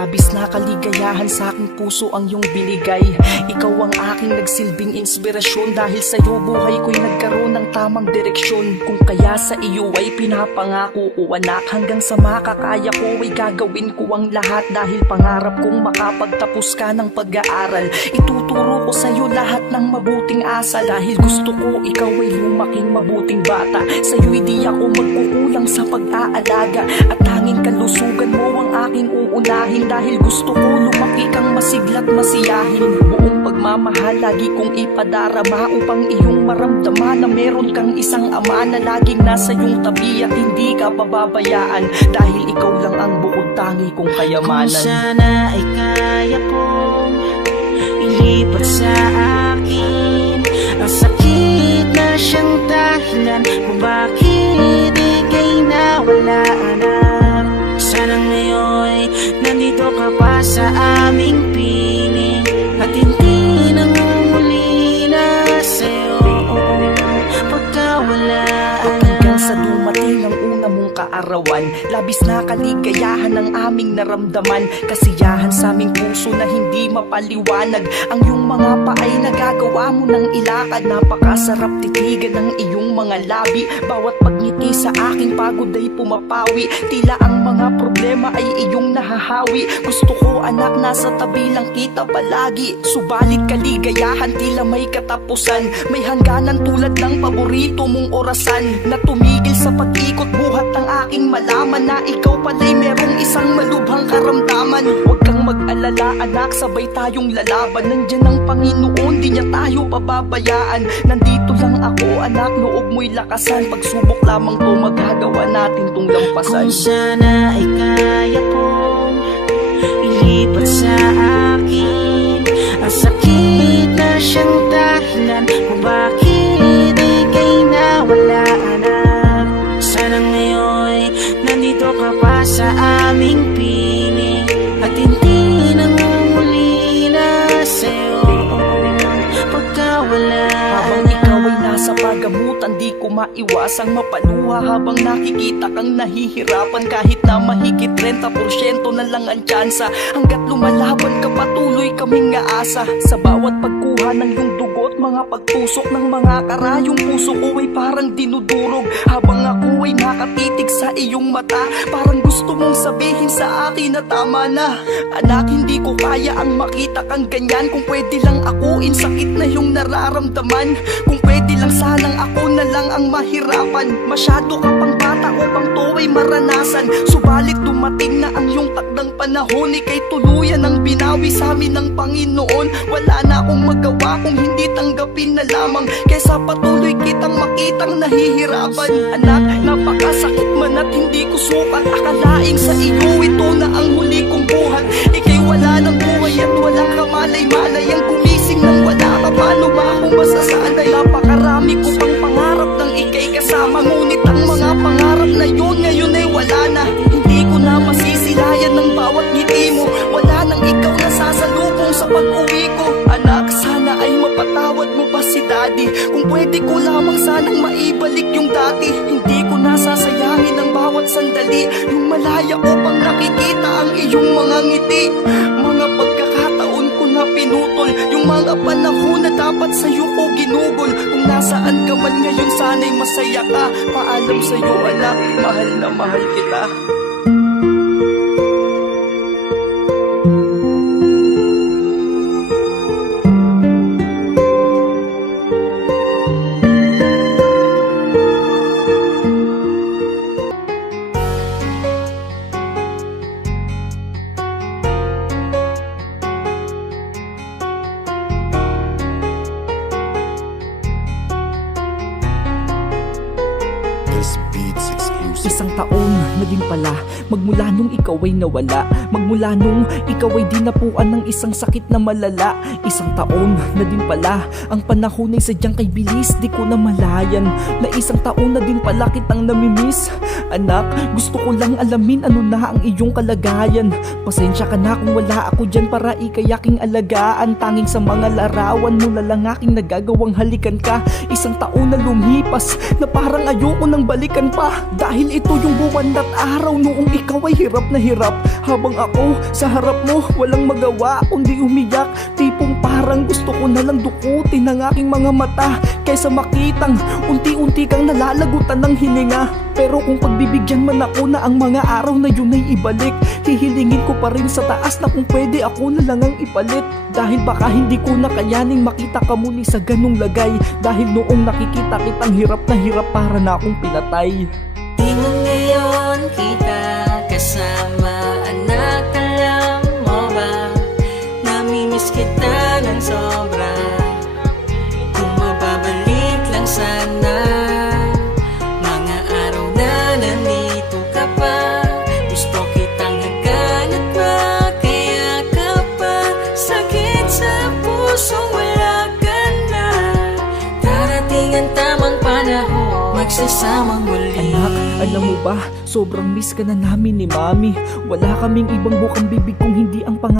Labis na kaligayahan sa aking puso ang iyong binigay. Ikaw ang aking nagsilbing inspirasyon. Dahil sa'yo buhay ko'y nagkaroon ng tamang direksyon. Kung kaya sa iyo ay pinapangako ko anak, hanggang sa makakaya ko ay gagawin ko ang lahat. Dahil pangarap kong makapagtapos ka ng pag-aaral. Ituturo ko sa'yo lahat ng mabuting asa. Dahil gusto ko ikaw ay lumaking mabuting bata. Sa'yo'y di ako magkukulang sa pag-aalaga. At tanging kalusugan mo ang aking uunahin. Dahil gusto ko lumaki kang masigla't masiyahin. Buong pagmamahal lagi kong ipadarama, upang iyong maramdaman na meron kang isang ama na laging nasa iyong tabi at hindi ka pababayaan. Dahil ikaw lang ang bukod tangi kong kayamanan. Kung sana ay kaya kong ilipat sa akin ang sakit na siyang dahilan kung bakit ika'y nawala anak. Sana ngayon nandito ka pa sa aming piling at hindi nangunguli na sa'yo pagkawala. Hanggang sa dumating ang una mong kaarawan, labis na kaligayahan ang aming naramdaman. Kasiyahan sa aming puso na hindi mapaliwanag. Ang iyong mga paay nagagawa mo ng ilakad. Napakasarap titigan ng iyong mga labi. Bawat pagngiti sa aking pagod ay pumapawi. Tila ang mga problema ay iyong nahahawi. Gusto ko anak nasa tabi lang kita palagi. Subalit kaligayahan tila may katapusan. May hangganan tulad ng paborito mong orasan na tumigil sa pag-ikot buhat ng aking malaman na ikaw pala'y merong isang malubhang karamdaman. Huwag kang mag-alala anak, sabay tayong lalaban. Nandyan ang Panginoon, di niya tayo pababayaan. Nandito lang ako anak, loob mo'y lakasan. Pagsubok lamang to, magagawa natin tong lampasan. Kung sana ay kaya kong ilipat sa akin ang sakit na siyang dahilan kung bakit ika'y nawala anak. Sana ngayon nandito ka pa sa aming piling at hindi nangunguli na sa'yo pagkawala. Habang ikaw ay nasa pagamutan, di ko maiwasang mapaluha. Habang nakikita kang nahihirapan, kahit na mahigit 30% na lang ang tsansa. Hanggat lumalaban ka patuloy kaming aasa. Sa bawat pagkuha ng iyong dugot, mga pagtusok ng mga karayong puso ko ay parang dinudurog. Habang ako ay nakatitig sa iyong mata, parang gusto mong sabihin sa akin na tama na. Anak, hindi ko kaya ang makita kang ganyan. Kung pwede lang akuin sakit na iyong nararamdaman. Kung pwede lang sanang ako na lang ang mahirapan. Masyado ka pang bata upang to ay maranasan. Subalit dumating na ang iyong takdang panahon. Ika'y tuluyan ang binawi sa amin ng Panginoon. Wala na akong magawa kung hindi tanggapin na lamang, kaysa patuloy kitang makitang nahihirapan. Anak, napakasakit man at hindi ko sukat. Akalaing sa iyo ito na ang huli kong buhat. Ika'y wala ng buhay at walang kamalay-malay. Ang gumising nang wala ka, paano ba ako masasanay? Napakarami ko pang pangarap nang ika'y kasama. Ngunit ang mga pangarap na yun ngayon ay wala na. Hindi ko na masisilayan ng bawat ngiti mo. Wala nang ikaw na sasalubong sa pag-uwi ko. Anak, sana ay mapatawad mo pa si daddy. Kung pwede ko lamang sanang maibalik yung dati. Hindi ko na sasayangin ang bawat sandali. Yung malaya upang nakikita ang iyong mga ngiti. Mga pagkakataon ko na pinutol. Yung mga panahon na dapat sa'yo ko ginugol. Kung nasaan ka man ngayon, sana'y masaya ka. Paalam sa'yo anak, mahal na mahal kita. Isang taon na din pala magmula nung ikaw ay nawala. Magmula nung ikaw ay dinapuan ng isang sakit na malala. Isang taon na din pala ang panahon ay sadyang kay bilis. Di ko na malayan na isang taon na din pala kitang namimiss. Anak, gusto ko lang alamin ano na ang iyong kalagayan. Pasensya ka na kung wala ako dyan para ikay aking alagaan. Tanging sa mga larawan mo na lang aking nagagawang halikan ka. Isang taon na lumipas na parang ayoko nang balikan pa. Dahil ngayon ito yung buwan at araw noong ikaw ay hirap na hirap. Habang ako sa harap mo walang magawa kundi umiyak. Tipong parang gusto ko na lang dukutin ang aking mga mata kaysa makitang unti-unti kang nalalagutan ng hininga. Pero kung pagbibigyan man ako na ang mga araw na yun ay ibalik, hihilingin ko pa rin sa taas na kung pwede ako na lang ang ipalit. Dahil baka hindi ko na kayaning makita ka muli sa ganung lagay. Dahil noong nakikita kitang hirap na hirap para na akong pinatay. Di mo ngayon kita kasama, anak, alam mo ba? Namimiss kita ng sobra. Kung mababalik lang sana mga araw na nandito ka pa. Gusto kitang hagkan at makayakap pa. Sakit sa puso wala ka na. Darating ang tamang panahon, magsasamang muli. Anak, alam mo ba, sobrang miss ka na namin ni Mami. Wala kaming ibang bukang bibig kung hindi ang pangalan